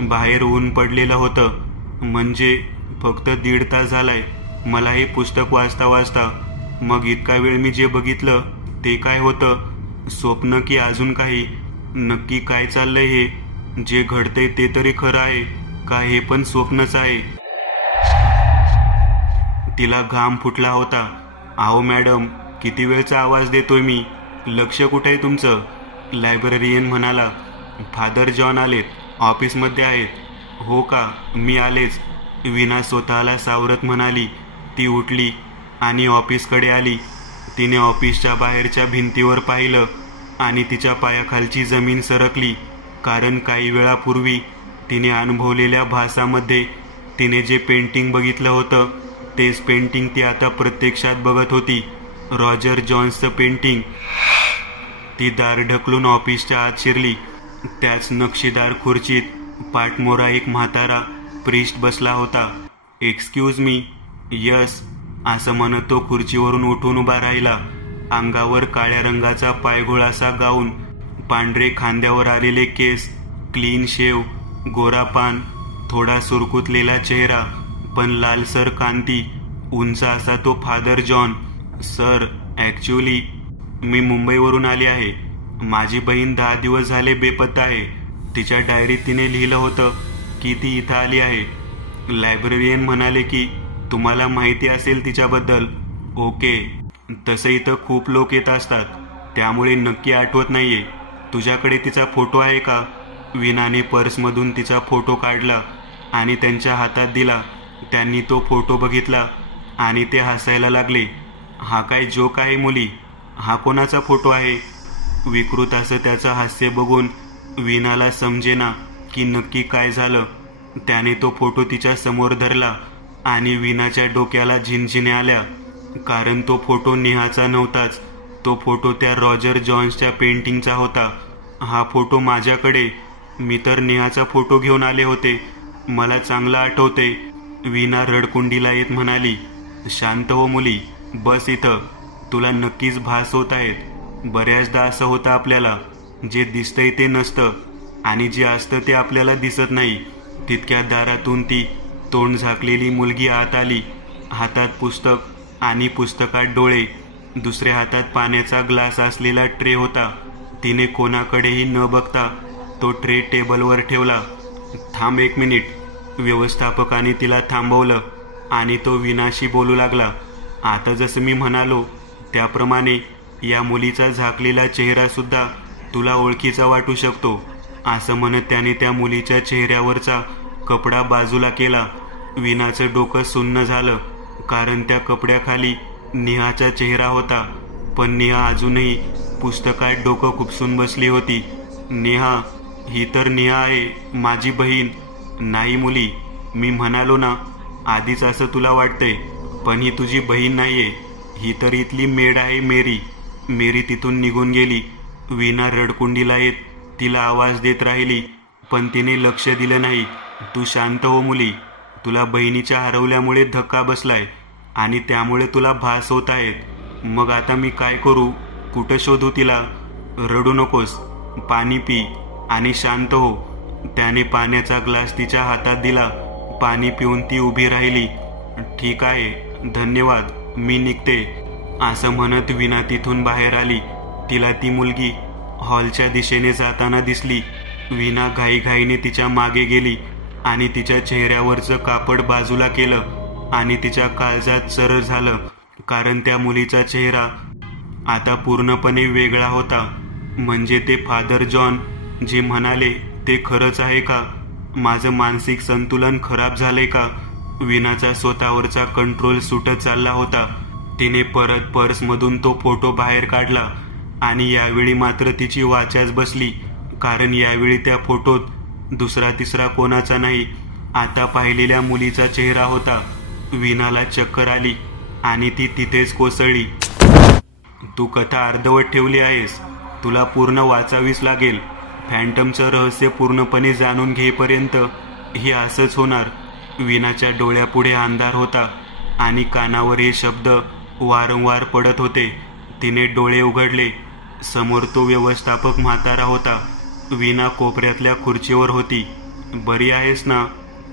बाहेर ऊन पडलेलं होतं. म्हणजे फक्त 1.5 तास झालाय मला हे पुस्तक वाचता वाचता. मग इतका वेळ मी जे बघितलं ते काय होतं? स्वप्न की अजून काही? नक्की काय चाललंय? हे जे घडतंय ते तरी खरं आहे का हे पण स्वप्नच आहे? तिला घाम फुटला होता. अहो मॅडम, किती वेळचा आवाज देतोय मी. लक्ष कुठे आहे तुमचं? लायब्ररियन म्हणाला. फादर जॉन आलेत, ऑफिसमध्ये आहेत. हो का, मी आलेच. विना स्वतःला सावरत म्हणाली. ती उठली आणि ऑफिसकडे आली. तिने ऑफिसच्या बाहेरच्या भिंतीवर पाहिलं आणि तिच्या पायाखालची जमीन सरकली. कारण काही वेळापूर्वी तिने अनुभवलेल्या भासामध्ये तिने जे पेंटिंग बघितलं होतं तेच पेंटिंग ती आता प्रत्यक्षात बघत होती. रॉजर जॉन्सचं पेंटिंग. ती दार ढकलून ऑफिसच्या आत शिरली. त्याच नक्षीदार खुर्चीत पाठमोरा एक म्हातारा प्रिस्ट बसला होता. Excuse me. यस, असं म्हणत तो खुर्चीवरून उठून उभा राहिला. अंगावर काळ्या रंगाचा पायघोळासा गाऊन, पांढरे खांद्यावर आलेले केस, क्लीन शेव, गोरा पान, थोडा सुरकुतलेला चेहरा पण लालसर कांती. उंच असा तो फादर जॉन. सर, ॲक्च्युली मी मुंबईवरून आली आहे. माझी बहीण 10 दिवस झाले बेपत्ता आहे. तिच्या डायरीत तिने लिहिलं होतं की ती इथं आली आहे. लायब्ररियन म्हणाले की तुम्हाला माहिती असेल तिच्याबद्दल. ओके, तसं इथं खूप लोक येत असतात, त्यामुळे नक्की आठवत नाहीये. तुझ्याकडे तिचा फोटो आहे का? वीणाने पर्समधून तिचा फोटो काढला आणि त्यांच्या हातात दिला. त्यांनी तो फोटो बघितला आणि ते हसायला लागले. हा काय जोक आहे मुली? हा कोणाचा फोटो आहे? विकृत असं त्याचं हास्य बघून वीणाला समजेना की नक्की काय झालं. त्याने तो फोटो तिच्या समोर धरला आणि वीणाच्या डोक्याला झिनझिन्या आल्या, कारण तो फोटो नेहाचा नव्हताच. तो फोटो त्या रॉजर जॉन्सच्या पेंटिंगचा होता. हा फोटो माझ्याकडे. मी तर नेहाचा फोटो घेऊन आले होते. मला चांगलं आठवते. वीणा रडकुंडीला येत म्हणाली. शांत हो मुली, बस इथं. तुला नक्कीच भास होत आहेत. बऱ्याचदा असं होतं आपल्याला, जे दिसतंय ते नसतं आणि जे असतं ते आपल्याला दिसत नाही. तितक्या दारातून ती तोंड झाकलेली मुलगी आत आली. हातात पुस्तक आणि पुस्तकात डोळे. दुसऱ्या हातात पाण्याचा ग्लास असलेला ट्रे होता. तिने कोणाकडेही न बघता तो ट्रे टेबलवर ठेवला. थांब 1 मिनिट. व्यवस्थापकाने तिला थांबवलं आणि तो वीणाशी बोलू लागला. आता जसं मी म्हणालो त्याप्रमाणे या मुलीचा झाकलेला चेहरा सुद्धा तुला ओळखीचा वाटू शकतो. असं म्हणत त्याने त्या मुलीच्या चेहऱ्यावरचा कपडा बाजूला केला. वीणाचं डोकं सुन्न झालं, कारण त्या कपड्याखाली नेहाचा चेहरा होता. पण नेहा अजूनही पुस्तकात डोकं खुपसून बसली होती. नेहा, ही तर नेहा आहे, माझी बहीण. नाही मुली, मी म्हणालो ना आधीच असं तुला वाटतंय, पण ही तुझी बहीण नाहीये. ही तर इथली मेड आहे, मेरी. मेरी तिथून निघून गेली. वीणा रडकुंडीला येत तिला आवाज देत राहिली, पण तिने लक्ष दिलं नाही. तू शांत हो मुली. तुला बहिणीच्या हरवल्यामुळे धक्का बसलाय आणि त्यामुळे तुला भास होत आहेत. मग आता मी काय करू? कुठं शोधू तिला? रडू नकोस. पाणी पी आणि शांत हो. त्याने पाण्याचा ग्लास तिच्या हातात दिला. पाणी पिऊन ती उभी राहिली. ठीक आहे, धन्यवाद, मी निघते, असं म्हणत वीणा तिथून बाहेर आली. तिला ती मुलगी हॉलच्या दिशेने जाताना दिसली. वीणा घाईघाईने तिच्या मागे गेली आणि तिच्या चेहऱ्यावरचं कापड बाजूला केलं आणि तिच्या काळजात सरळ झालं, कारण त्या मुलीचा चेहरा आता पूर्णपणे वेगळा होता. म्हणजे ते फादर जॉन जे म्हणाले ते खरंच आहे का? माझं मानसिक संतुलन खराब झालंय का? वीणाचा स्वतःवरचा कंट्रोल सुटत चालला होता. तिने परत पर्समधून तो फोटो बाहेर काढला आणि यावेळी मात्र तिची वाचाच बसली, कारण यावेळी त्या फोटोत दुसरा तिसरा कोणाचा नाही, आता पाहिलेल्या मुलीचा चेहरा होता. वीणाला चक्कर आली आणि ती तिथेच कोसळली. तू कथा अर्धवट ठेवली आहेस. तुला पूर्ण वाचावीच लागेल. फॅन्टमचं रहस्य पूर्णपणे जाणून घेईपर्यंत हे असंच होणार. वीणाच्या डोळ्यापुढे अंधार होता आणि कानावर हे शब्द वारंवार पडत होते. तिने डोळे उघडले. समोर तो व्यवस्थापक म्हातारा होता. वीणा कोपऱ्यातल्या खुर्चीवर होती. बरी आहेस ना?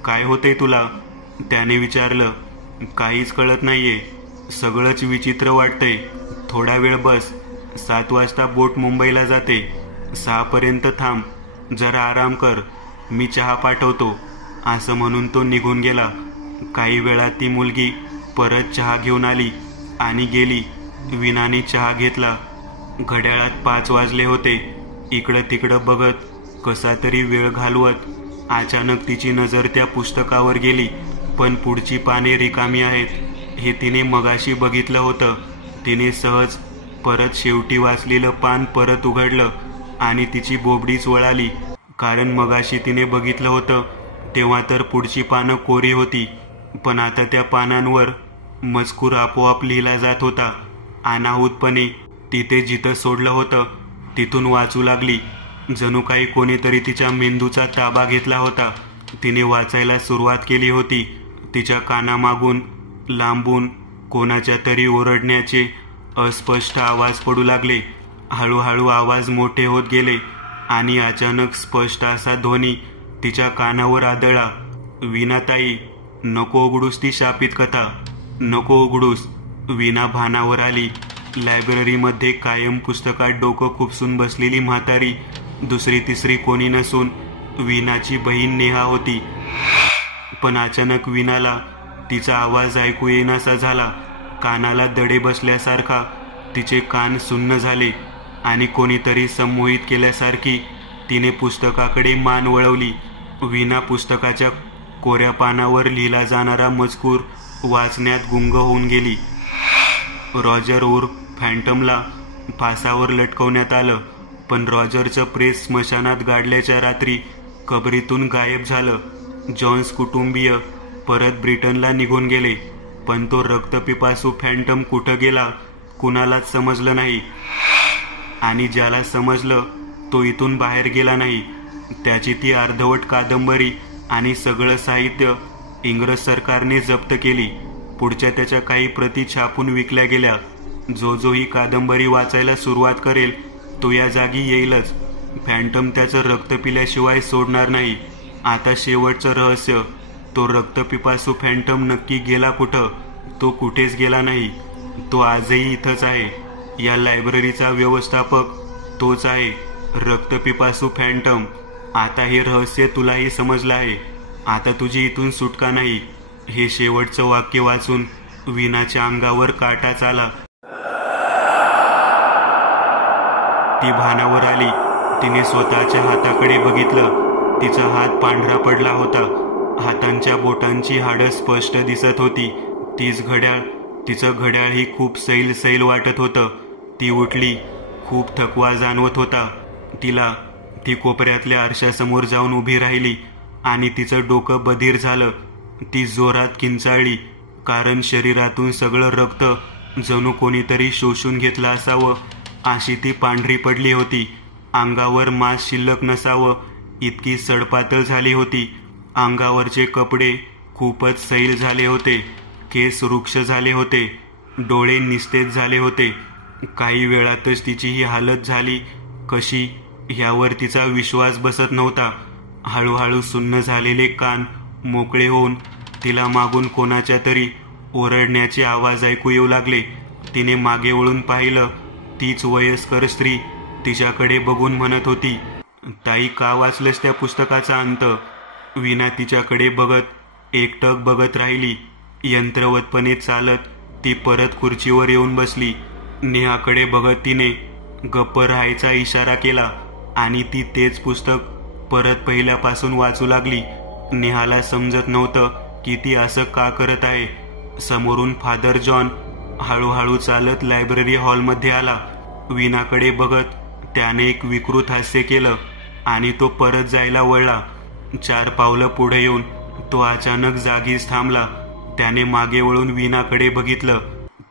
काय होतंय तुला? त्याने विचारलं. काहीच कळत नाहीये. सगळंच विचित्र वाटतंय. थोडा वेळ बस. 7 वाजता बोट मुंबईला जाते. 6 पर्यंत थांब. जरा आराम कर. मी चहा पाठवतो, असं म्हणून तो निघून गेला. काही वेळात ती मुलगी परत चहा घेऊन आली आणि गेली. वीणाने चहा घेतला. घड्याळात 5 वाजले होते. इकडं तिकडं बघत, कसा तरी वेळ घालवत अचानक तिची नजर त्या पुस्तकावर गेली. पण पुढची पाने रिकामी आहेत. हे तिने मगाशी बघितलं होतं. तिने सहज परत शेवटी वाचलेलं पान परत उघडलं आणि तिची बोबडीच वळाली, कारण मगाशी तिने बघितलं होतं तेव्हा तर पुढची पानं कोरी होती, पण आता त्या पानांवर मजकूर आपोआप लिहिला जात होता. अनाहूतपणे तिथे जिथं सोडलं होतं तिथून वाचू लागली. जणू काही कोणीतरी तिच्या मेंदूचा ताबा घेतला होता. तिने वाचायला सुरुवात केली होती. तिच्या कानामागून लांबून कोणाच्या तरी ओरडण्याचे अस्पष्ट आवाज पडू लागले. हळूहळू आवाज मोठे होत गेले आणि अचानक स्पष्ट असा ध्वनी तिच्या कानावर आदळला. वीणाताई, नको उघडूस ती शापित कथा. नको उघडूस. वीणा भानावर आली. लायब्ररीमध्ये कायम पुस्तकात डोकं खुपसून बसलेली म्हातारी दुसरी तिसरी कोणी नसून वीणाची बहीण नेहा होती. पण अचानक वीणाला तिचा आवाज ऐकू येईनासा झाला. कानाला दडे बसल्यासारखा तिचे कान सुन्न झाले आणि कोणीतरी संमोहित केल्यासारखी तिने पुस्तकाकडे मान वळवली. वीणा पुस्तकाच्या कोऱ्या पानावर लिहिला जाणारा मजकूर वाचण्यात गुंग होऊन गेली. रॉजर उर्फ फॅन्टमला फासावर लटकवण्यात आलं, पण रॉजरचं प्रेत स्मशानात गाडल्याच्या रात्री कबरीतून गायब झालं. जॉन्स कुटुंबीय परत ब्रिटनला निघून गेले, पण तो रक्तपिपासू फॅन्टम कुठं गेला कुणालाच समजलं नाही. आणि ज्याला समजलं तो इथून बाहेर गेला नाही. त्याची ती अर्धवट कादंबरी आणि सगळं साहित्य इंग्रज सरकारने जप्त केली. पुढच्या त्याच्या काही प्रती छापून विकल्या गेल्या. जो ही कादंबरी वाचायला सुरुवात करेल तो या जागी येईलच. फॅन्टम त्याचं रक्त पिल्याशिवाय सोडणार नाही. आता शेवटचं रहस्य, तो रक्तपिपासू फॅन्टम नक्की गेला कुठं? तो कुठेच गेला नाही. तो आजही इथंच आहे. या लायब्ररीचा व्यवस्थापक तोच आहे, रक्तपिपासू फॅन्टम. आता हे रहस्य तुलाही समजलं आहे. आता तुझी इथून सुटका नाही. हे शेवटचं वाक्य वाचून वीणाच्या अंगावर काटाच आला. ती भानावर आली. तिने स्वतःच्या हाताकडे बघितलं. तिचा हात पांढरा पडला होता. हातांच्या बोटांची हाडं स्पष्ट दिसत होती. तिचं घड्याळही खूप सैल वाटत होतं. ती उठली. खूप थकवा जाणवत होता तिला. ती कोपऱ्यातल्या आरशासमोर जाऊन उभी राहिली आणि तिचं डोकं बधीर झालं. ती जोरात किंचाळली, कारण शरीरातून सगळं रक्त जणू कोणीतरी शोषून घेतलं असावं अशी ती पांढरी पडली होती. अंगावर मांस शिल्लक नसावं इतकी सडपातळ झाली होती. अंगावरचे कपडे खूपच सैल झाले होते. केस वृक्ष झाले होते. डोळे निस्तेज झाले होते. काही वेळातच तिची ही हालत झाली कशी यावर तिचा विश्वास बसत नव्हता. हळूहळू सुन्न झालेले कान मोकळे होऊन तिला मागून कोणाच्या तरी ओरडण्याचे आवाज ऐकू येऊ लागले. तिने मागे वळून पाहिलं. तीच वयस्कर स्त्री तिच्याकडे बघून म्हणत होती, ताई, का वाचलंस त्या पुस्तकाचा अंत? वीणा तिच्याकडे बघत एकटक बघत राहिली. यंत्रवतपणे चालत ती परत खुर्चीवर येऊन बसली. नेहाकडे बघत तिने गप्प राहायचा इशारा केला आणि ती तेच पुस्तक परत पहिल्यापासून वाचू लागली. नेहाला समजत नव्हतं की ती असं का करत आहे. समोरून फादर जॉन हळूहळू चालत लायब्ररी हॉलमध्ये आला. वीणाकडे बघत त्याने एक विकृत हास्य केलं आणि तो परत जायला वळला. 4 पावलं पुढे येऊन तो अचानक जागीच थांबला. त्याने मागे वळून वीणाकडे बघितलं.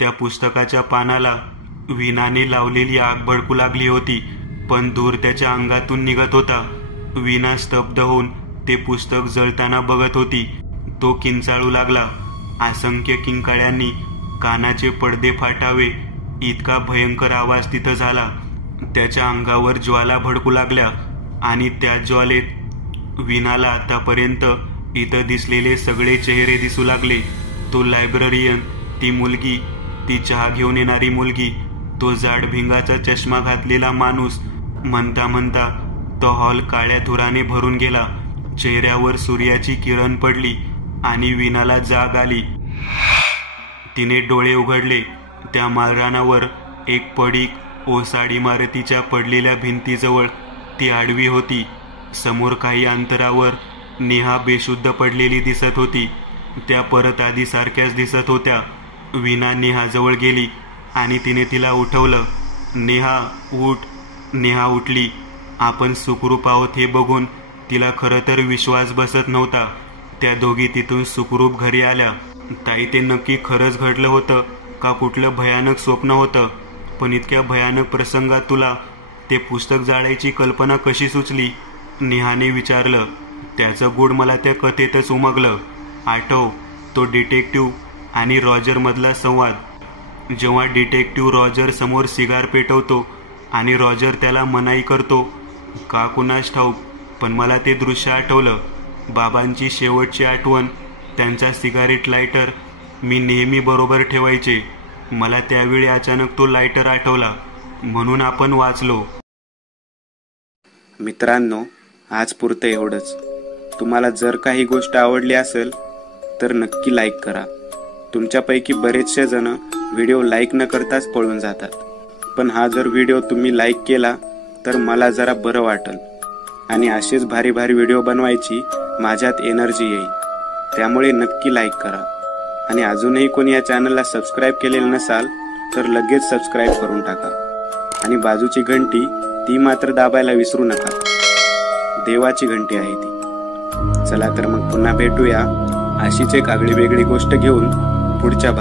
त्या पुस्तकाच्या पानाला वीणाने लावलेली आग भडकू लागली होती, पण धूर त्याच्या अंगातून निघत होता. वीणा स्तब्ध होऊन ते पुस्तक जळताना बघत होती. तो किंचाळू लागला. असंख्य किंकाळ्यांनी कानाचे पडदे फाटावे इतका भयंकर आवाज तिथं झाला. त्याच्या अंगावर ज्वाला भडकू लागल्या आणि त्या ज्वालेत वीणाला आतापर्यंत इथं दिसलेले सगळे चेहरे दिसू लागले. तो लायब्ररियन, ती मुलगी, ती चहा घेऊन येणारी मुलगी, तो जाड भिंगाचा चष्मा घातलेला माणूस. म्हणता म्हणता तो हॉल काळ्या धुराने भरून गेला. चेहऱ्यावर सूर्याची किरण पडली आणि वीणाला जाग आली. तिने डोळे उघडले. त्या माळरानावर एक पडीक ओसाड इमारतीच्या पडलेल्या भिंतीजवळ ती आडवी होती. समोर काही अंतरावर नेहा बेशुद्ध पडलेली दिसत होती. त्या परत आधी सारख्याच दिसत होत्या. वीणा नेहाजवळ गेली आणि तिने तिला उठवलं. नेहा, उठ. नेहा उठली. आपण सुखरूप आहोत हे बघून तिला खरं तर विश्वास बसत नव्हता. त्या दोघी तिथून सुखरूप घरी आल्या. ताई, ते नक्की खरंच घडलं होतं का कुठलं भयानक स्वप्न होतं? पण इतक्या भयानक प्रसंगात तुला ते पुस्तक जाळायची कल्पना कशी सुचली? नेहाने विचारलं. त्याचं गूढ मला त्या कथेतच उमगलं. आठव तो डिटेक्टिव्ह आणि रॉजर मधला संवाद. जेव्हा डिटेक्टिव्ह रॉजर समोर सिगार पेटवतो आणि रॉजर त्याला मनाई करतो. का कुणास ठाऊक, पण मला ते दृश्य आठवलं. बाबांची शेवटची आठवण. त्यांचा सिगारेट लायटर मी नेहमी बरोबर ठेवायचे. मला त्यावेळी अचानक तो लायटर आठवला, म्हणून आपण वाचलो. मित्रांनो, आज पुरतं एवढंच. तुम्हाला जर काही गोष्ट आवडली असेल तर नक्की लाईक करा. तुमच्यापैकी बरेचसे जण व्हिडिओ लाईक न करताच पळून जातात, पण हा जर व्हिडिओ तुम्ही लाईक केला तर मला जरा बरं वाटेल आणि असेच भारी भारी व्हिडिओ बनवायची माझ्यात एनर्जी येईल. त्यामुळे नक्की लाईक करा. आणि अजूनही कोणी या चॅनलला सबस्क्राईब केलेलं नसाल तर लगेच सबस्क्राईब करून टाका. आणि बाजूची घंटी ती मात्र दाबायला विसरू नका. देवाची घंटी आहे ती. चला तर मग पुन्हा भेटूया अशीच एक आगळी वेगळी गोष्ट घेऊन पुढच्या